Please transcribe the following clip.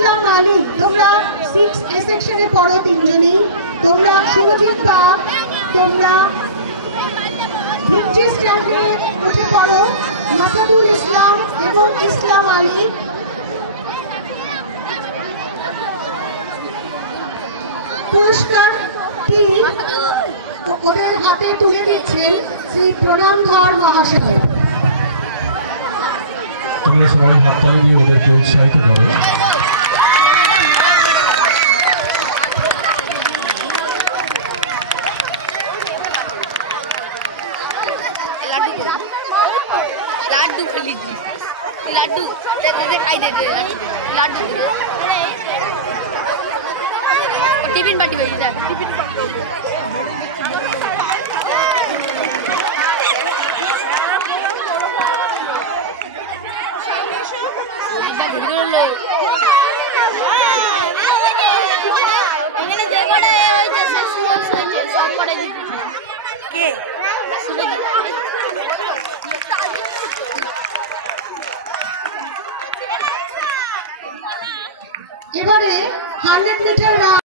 ইসলাম আলী, তোমরা 6A সেকশনে পড়ো তিনজনেই। তোমরা সুরজিৎ বাগ, তোমরা 50 স্ট্যান্ডে উঠে পড়ো। মাসাদুল ইসলাম এবং ইসলাম আলী। পুরস্কারটি ওদের হাতে তুলে দিচ্ছেন শ্রী প্রণামধর মহাশয়। তোমরা সবাই হাততালি দিয়ে ওদেরকে উৎসাহিত করো। लाडू खाली लाडू दे खाई दे लाडू दे टिफिन पार्टी भाई इधर टिफिन पार्टी लो এখানে যে কটা হইছে শেষ হইছে সব কটা দিতেছে কে শুনে এবারে 100 মিটার